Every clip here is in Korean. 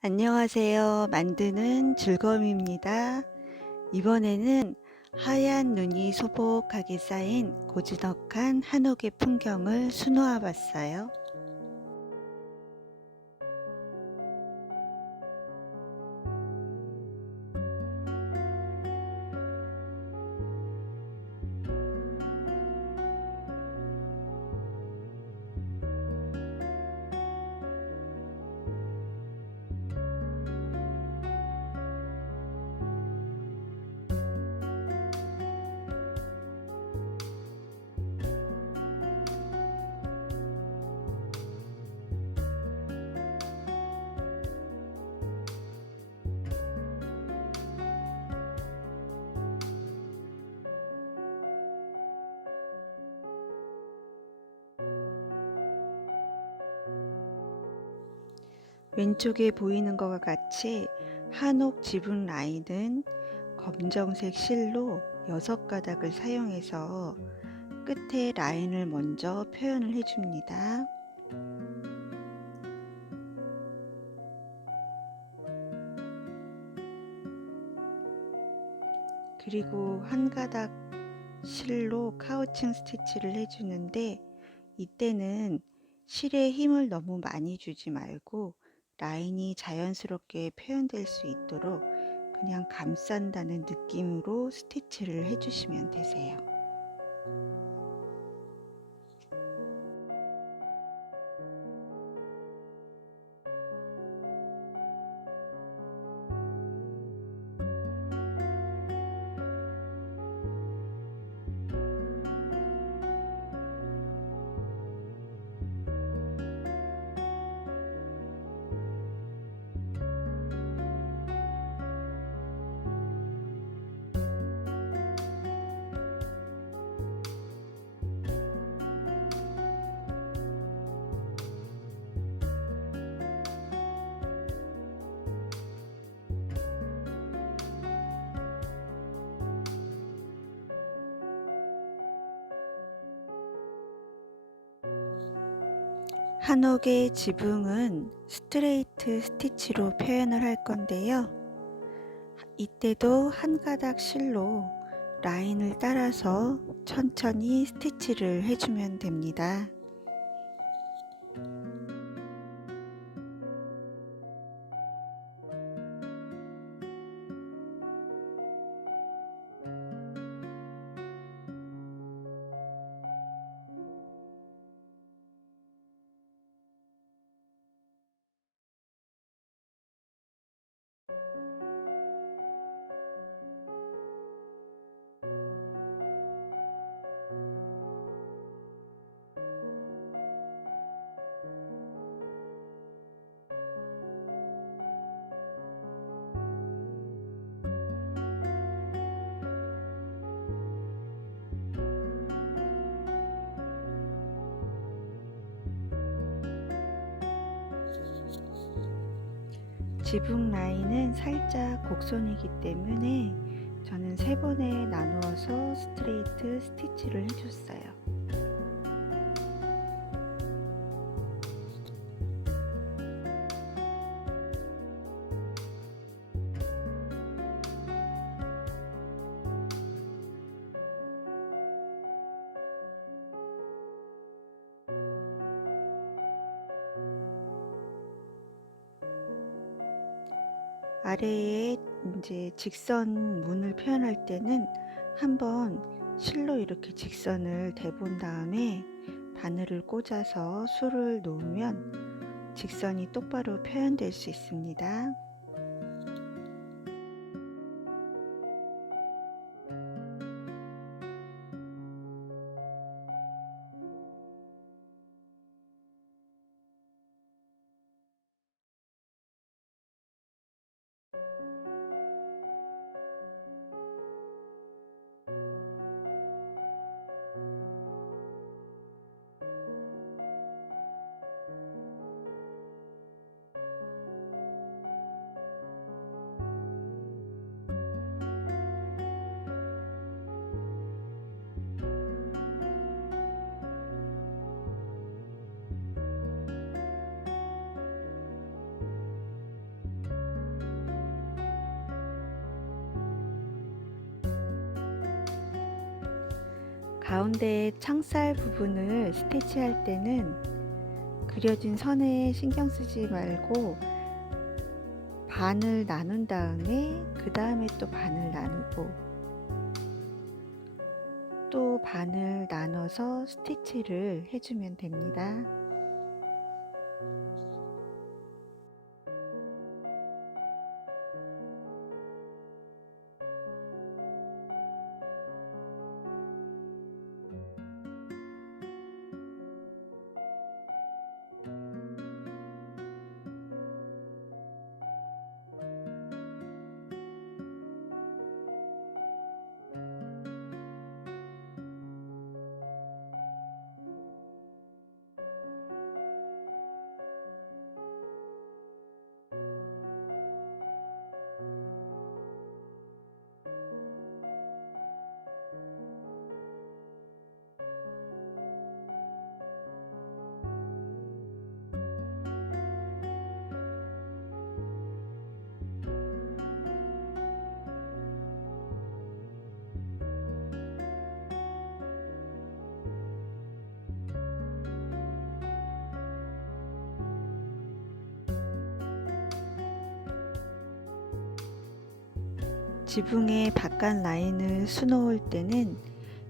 안녕하세요. 만드는 즐거움입니다. 이번에는 하얀 눈이 소복하게 쌓인 고즈넉한 한옥의 풍경을 수놓아 봤어요. 왼쪽에 보이는 것과 같이 한옥 지붕 라인은 검정색 실로 6가닥을 사용해서 끝에 라인을 먼저 표현을 해줍니다. 그리고 한 가닥 실로 카우칭 스티치를 해주는데, 이때는 실에 힘을 너무 많이 주지 말고 라인이 자연스럽게 표현될 수 있도록 그냥 감싼다는 느낌으로 스티치를 해주시면 되세요. 한옥의 지붕은 스트레이트 스티치로 표현을 할 건데요. 이때도 한 가닥 실로 라인을 따라서 천천히 스티치를 해주면 됩니다. 지붕 라인은 살짝 곡선이기 때문에 저는 3번에 나누어서 스트레이트 스티치를 해줬어요. 아래에 이제 직선 문을 표현할 때는 한번 실로 이렇게 직선을 대본 다음에 바늘을 꽂아서 술을 놓으면 직선이 똑바로 표현될 수 있습니다. 가운데 창살 부분을 스티치할 때는 그려진 선에 신경 쓰지 말고 반을 나눈 다음에 그 다음에 또 반을 나누고 또 반을 나눠서 스티치를 해주면 됩니다. 지붕의 바깥 라인을 수놓을 때는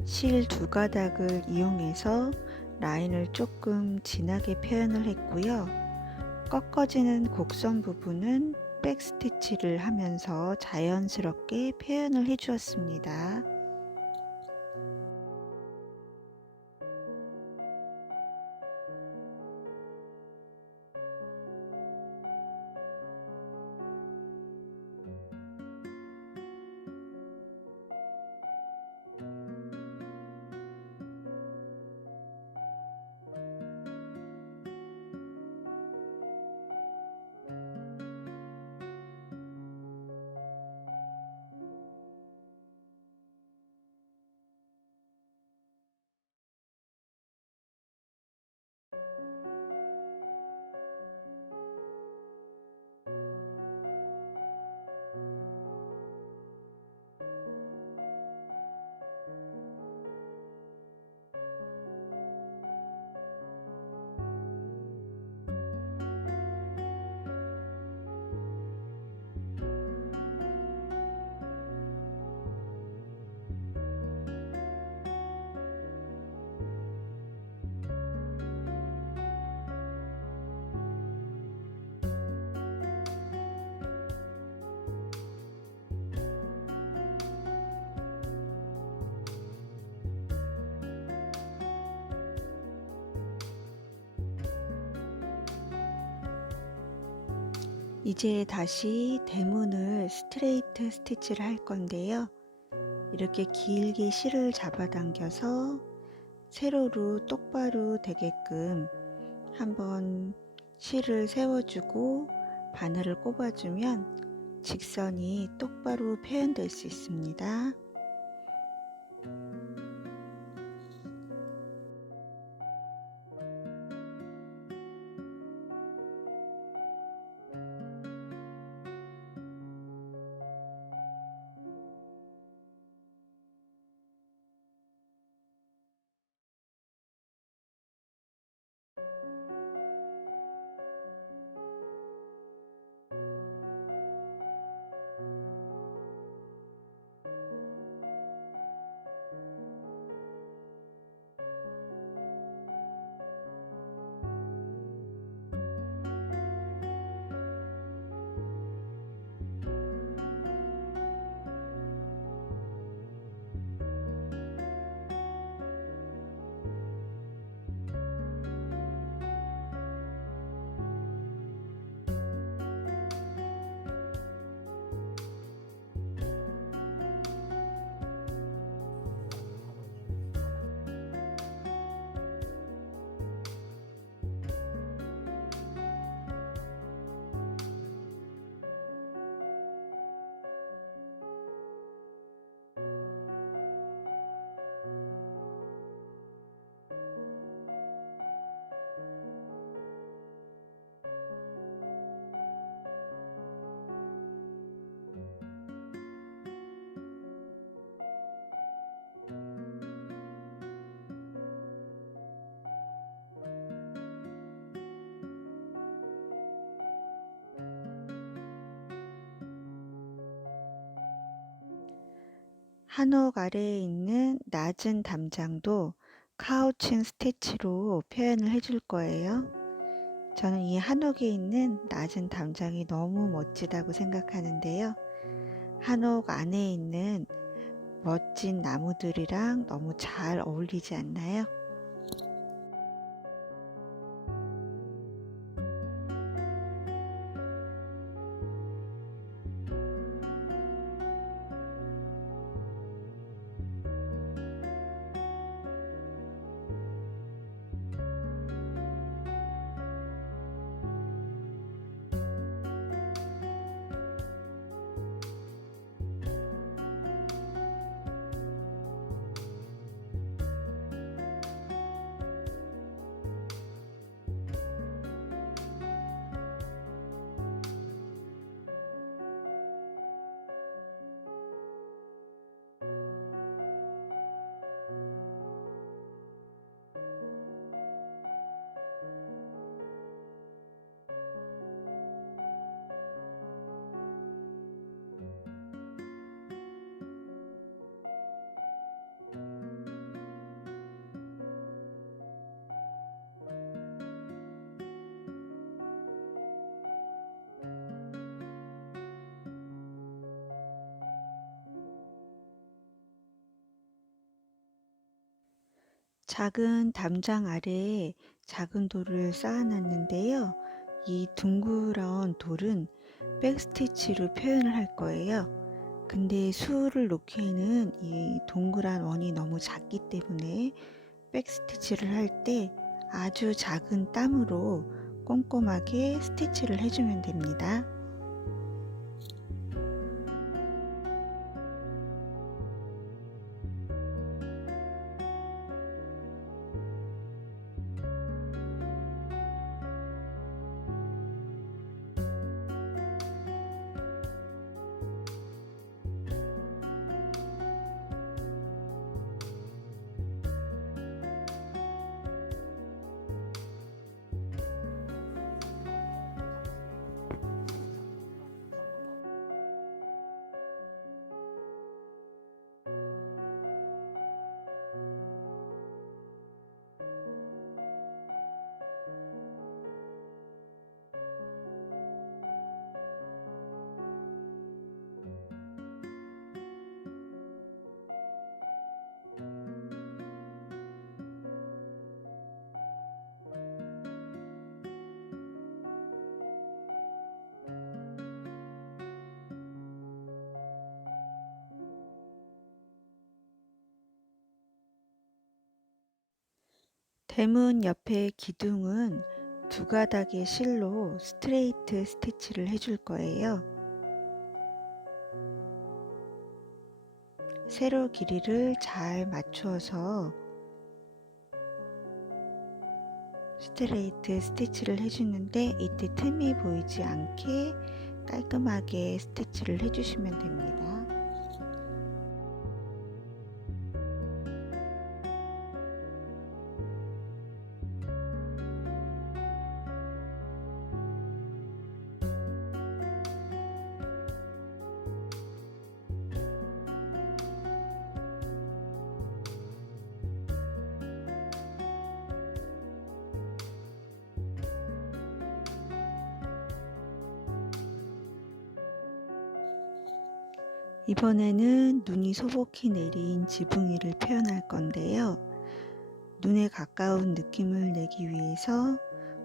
실 두 가닥을 이용해서 라인을 조금 진하게 표현을 했고요. 꺾어지는 곡선 부분은 백스티치를 하면서 자연스럽게 표현을 해 주었습니다. 이제 다시 대문을 스트레이트 스티치를 할 건데요. 이렇게 길게 실을 잡아당겨서 세로로 똑바로 되게끔 한번 실을 세워주고 바늘을 꼽아주면 직선이 똑바로 표현될 수 있습니다. 한옥 아래에 있는 낮은 담장도 카우칭 스티치로 표현을 해줄 거예요. 저는 이 한옥에 있는 낮은 담장이 너무 멋지다고 생각하는데요. 한옥 안에 있는 멋진 나무들이랑 너무 잘 어울리지 않나요? 작은 담장 아래에 작은 돌을 쌓아놨는데요. 이 둥그런 돌은 백스티치로 표현을 할 거예요. 근데 수를 놓기에는 이 동그란 원이 너무 작기 때문에 백스티치를 할 때 아주 작은 땀으로 꼼꼼하게 스티치를 해주면 됩니다. 대문 옆에 기둥은 두 가닥의 실로 스트레이트 스티치를 해줄 거예요. 세로 길이를 잘 맞추어서 스트레이트 스티치를 해주는데 이때 틈이 보이지 않게 깔끔하게 스티치를 해주시면 됩니다. 이번에는 눈이 소복히 내린 지붕 위를 표현할 건데요. 눈에 가까운 느낌을 내기 위해서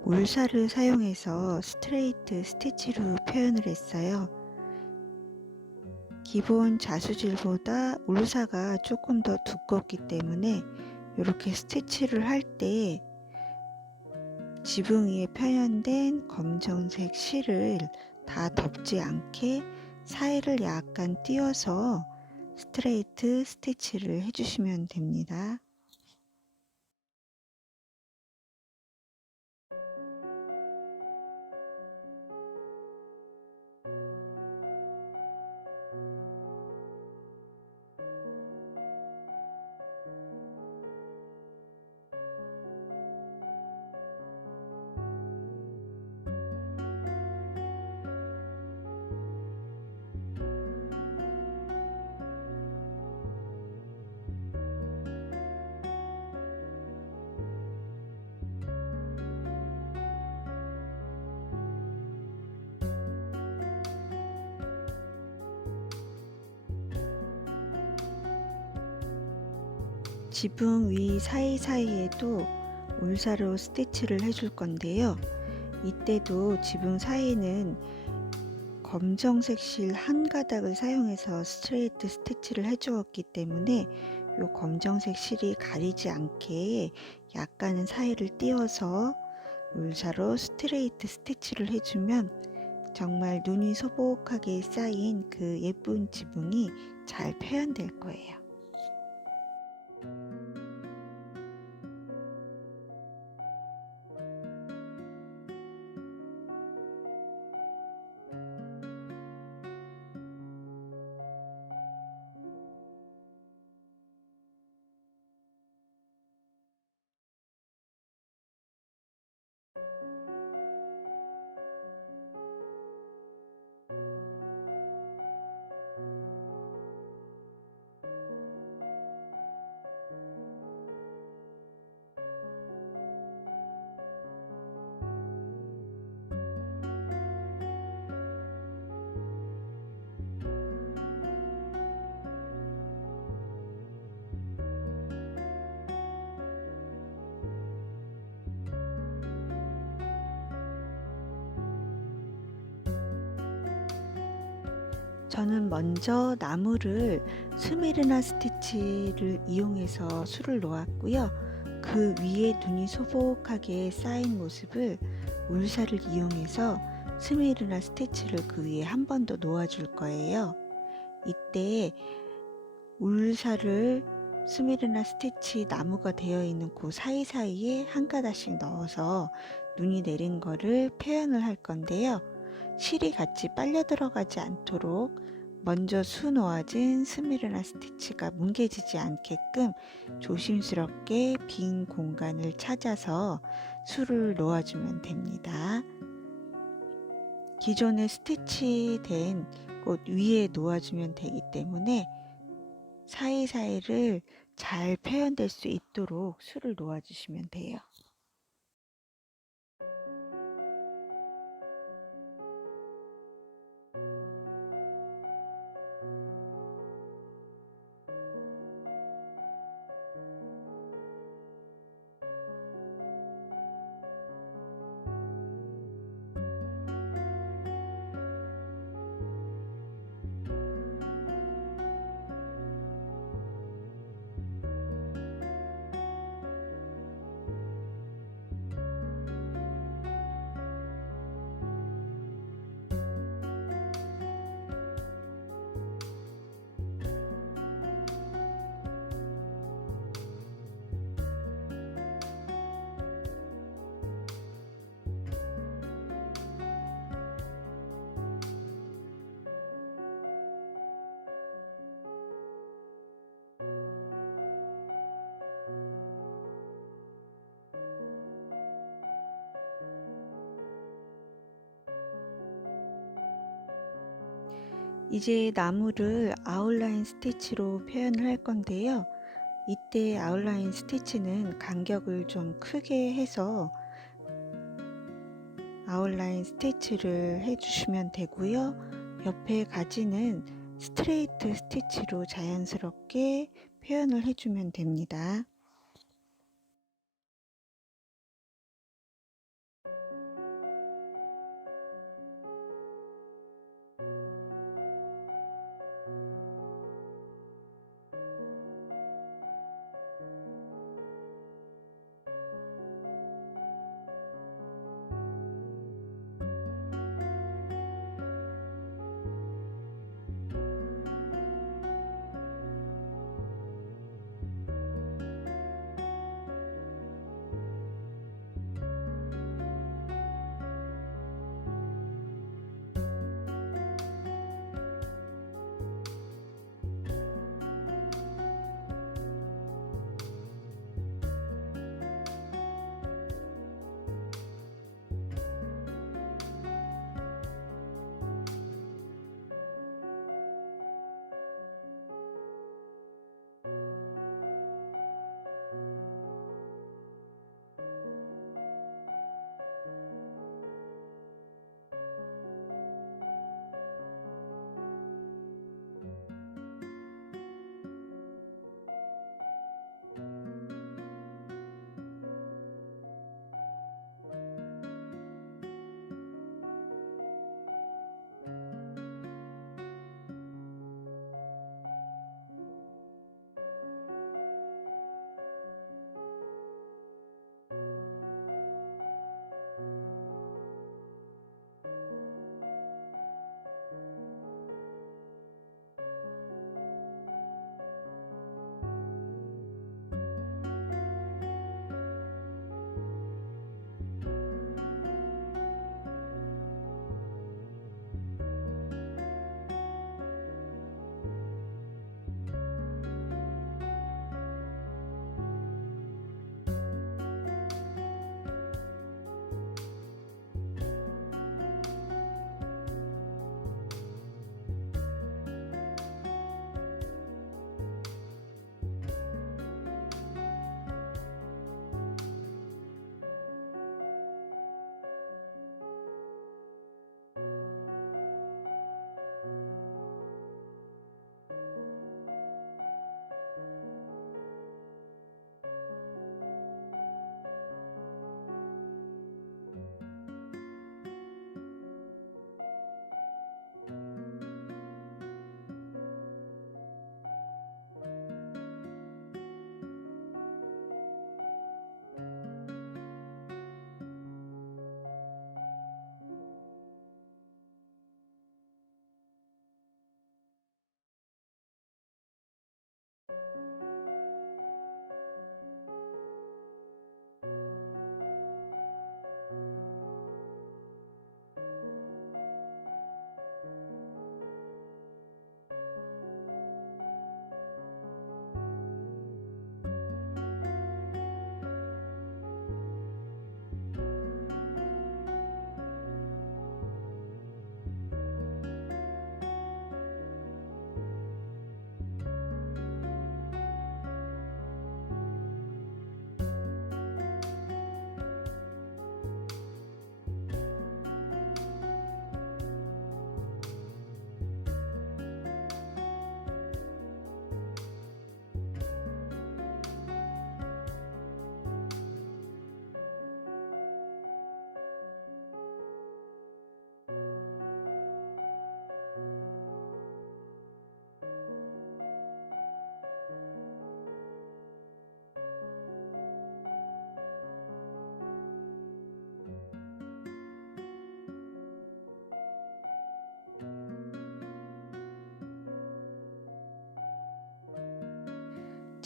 울사를 사용해서 스트레이트 스티치로 표현을 했어요. 기본 자수질보다 울사가 조금 더 두껍기 때문에 이렇게 스티치를 할 때 지붕 위에 표현된 검정색 실을 다 덮지 않게 사이를 약간 띄워서 스트레이트 스티치를 해주시면 됩니다. 지붕 위 사이사이에도 울사로 스티치를 해줄 건데요. 이때도 지붕 사이는 검정색 실 한 가닥을 사용해서 스트레이트 스티치를 해주었기 때문에 이 검정색 실이 가리지 않게 약간은 사이를 띄워서 울사로 스트레이트 스티치를 해주면 정말 눈이 소복하게 쌓인 그 예쁜 지붕이 잘 표현될 거예요. 저는 먼저 나무를 스미르나 스티치를 이용해서 술을 놓았고요. 그 위에 눈이 소복하게 쌓인 모습을 울사를 이용해서 스미르나 스티치를 그 위에 한 번 더 놓아줄 거예요. 이때 울사를 스미르나 스티치 나무가 되어 있는 그 사이사이에 한 가닥씩 넣어서 눈이 내린 거를 표현을 할 건데요. 실이 같이 빨려 들어가지 않도록 먼저 수 놓아진 스미르나 스티치가 뭉개지지 않게끔 조심스럽게 빈 공간을 찾아서 수를 놓아주면 됩니다. 기존에 스티치된 곳 위에 놓아주면 되기 때문에 사이사이를 잘 표현될 수 있도록 수를 놓아주시면 돼요. 이제 나무를 아웃라인 스티치로 표현을 할 건데요. 이때 아웃라인 스티치는 간격을 좀 크게 해서 아웃라인 스티치를 해주시면 되고요. 옆에 가지는 스트레이트 스티치로 자연스럽게 표현을 해주면 됩니다.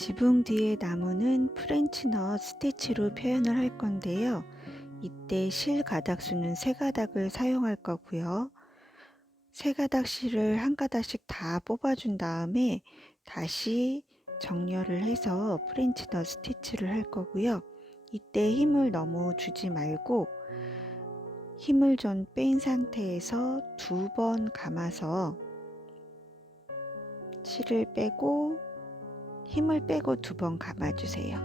지붕 뒤의 나무는 프렌치넛 스티치로 표현을 할 건데요. 이때 실 가닥수는 3가닥을 사용할 거고요. 3가닥 실을 한 가닥씩 다 뽑아준 다음에 다시 정렬을 해서 프렌치넛 스티치를 할 거고요. 이때 힘을 너무 주지 말고 힘을 좀 뺀 상태에서 2번 감아서 실을 빼고 힘을 빼고 2번 감아주세요.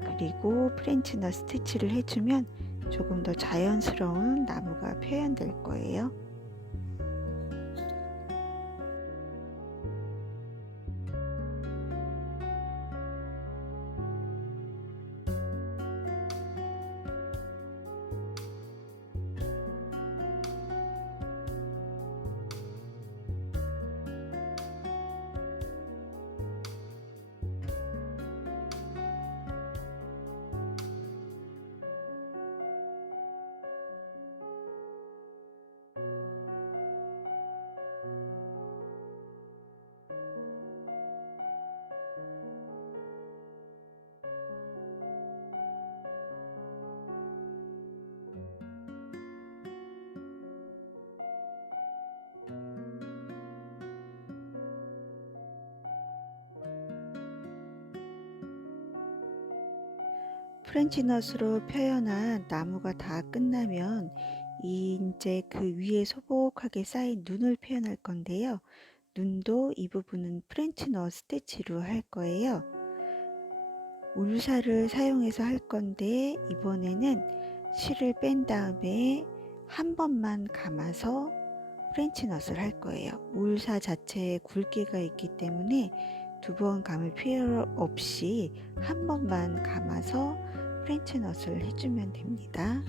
그리고 프렌치넛 스티치를 해주면 조금 더 자연스러운 나무가 표현될 거예요. 프렌치넛으로 표현한 나무가 다 끝나면 이제 그 위에 소복하게 쌓인 눈을 표현할 건데요. 눈도 이 부분은 프렌치넛 스티치로 할 거예요. 울사를 사용해서 할 건데 이번에는 실을 뺀 다음에 한 번만 감아서 프렌치넛을 할 거예요. 울사 자체에 굵기가 있기 때문에 2번 감을 필요 없이 한 번만 감아서 프렌치넛을 해주면 됩니다.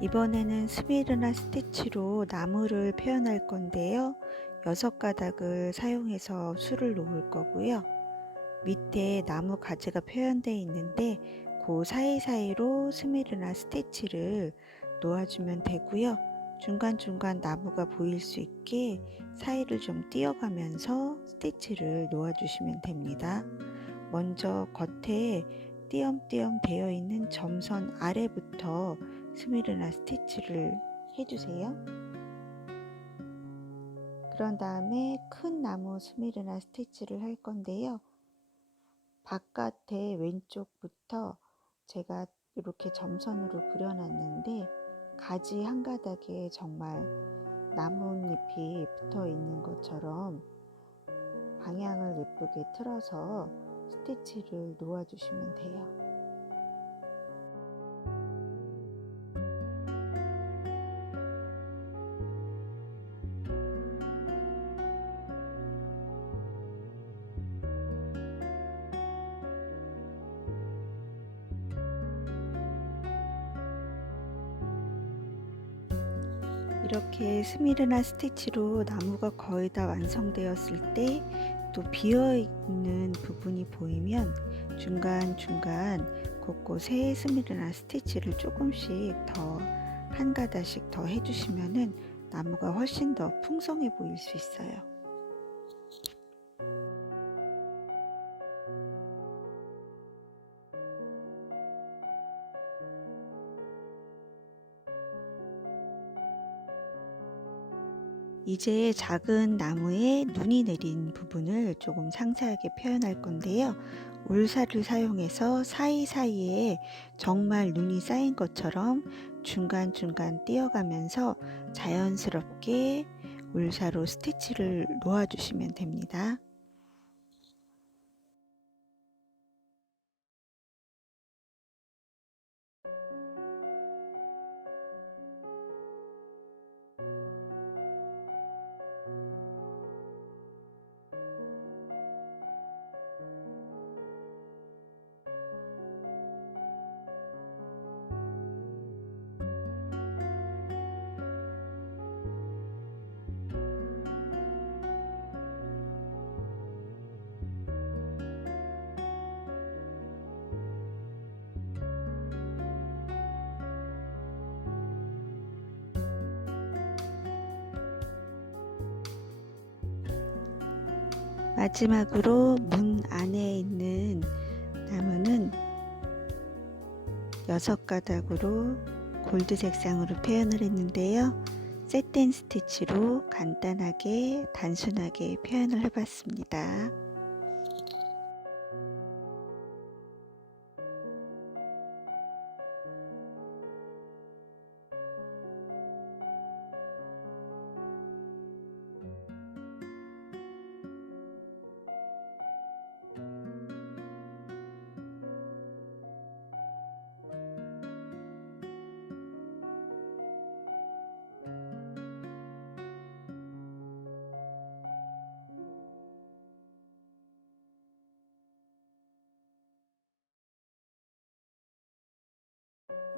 이번에는 스미르나 스티치로 나무를 표현할 건데요. 6가닥을 사용해서 술을 놓을 거고요. 밑에 나무 가지가 표현되어 있는데 그 사이사이로 스미르나 스티치를 놓아주면 되고요. 중간중간 나무가 보일 수 있게 사이를 좀 띄어가면서 스티치를 놓아주시면 됩니다. 먼저 겉에 띄엄띄엄 되어 있는 점선 아래부터 스미르나 스티치를 해주세요. 그런 다음에 큰 나무 스미르나 스티치를 할 건데요. 바깥에 왼쪽부터 제가 이렇게 점선으로 그려놨는데 가지 한 가닥에 정말 나뭇잎이 붙어 있는 것처럼 방향을 예쁘게 틀어서 스티치를 놓아주시면 돼요. 이렇게 스미르나 스티치로 나무가 거의 다 완성되었을 때 또 비어있는 부분이 보이면 중간중간 곳곳에 스미르나 스티치를 조금씩 더 한 가닥씩 더 해주시면은 나무가 훨씬 더 풍성해 보일 수 있어요. 이제 작은 나무에 눈이 내린 부분을 조금 상세하게 표현할 건데요. 울사를 사용해서 사이사이에 정말 눈이 쌓인 것처럼 중간중간 띄어가면서 자연스럽게 울사로 스티치를 놓아주시면 됩니다. 마지막으로 문 안에 있는 나무는 6가닥으로 골드 색상으로 표현을 했는데요. 세틴 스티치로 간단하게 단순하게 표현을 해봤습니다.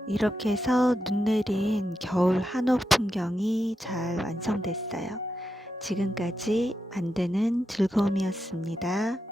이렇게 해서 눈 내린 겨울 한옥 풍경이 잘 완성됐어요. 지금까지 만드는 즐거움이었습니다.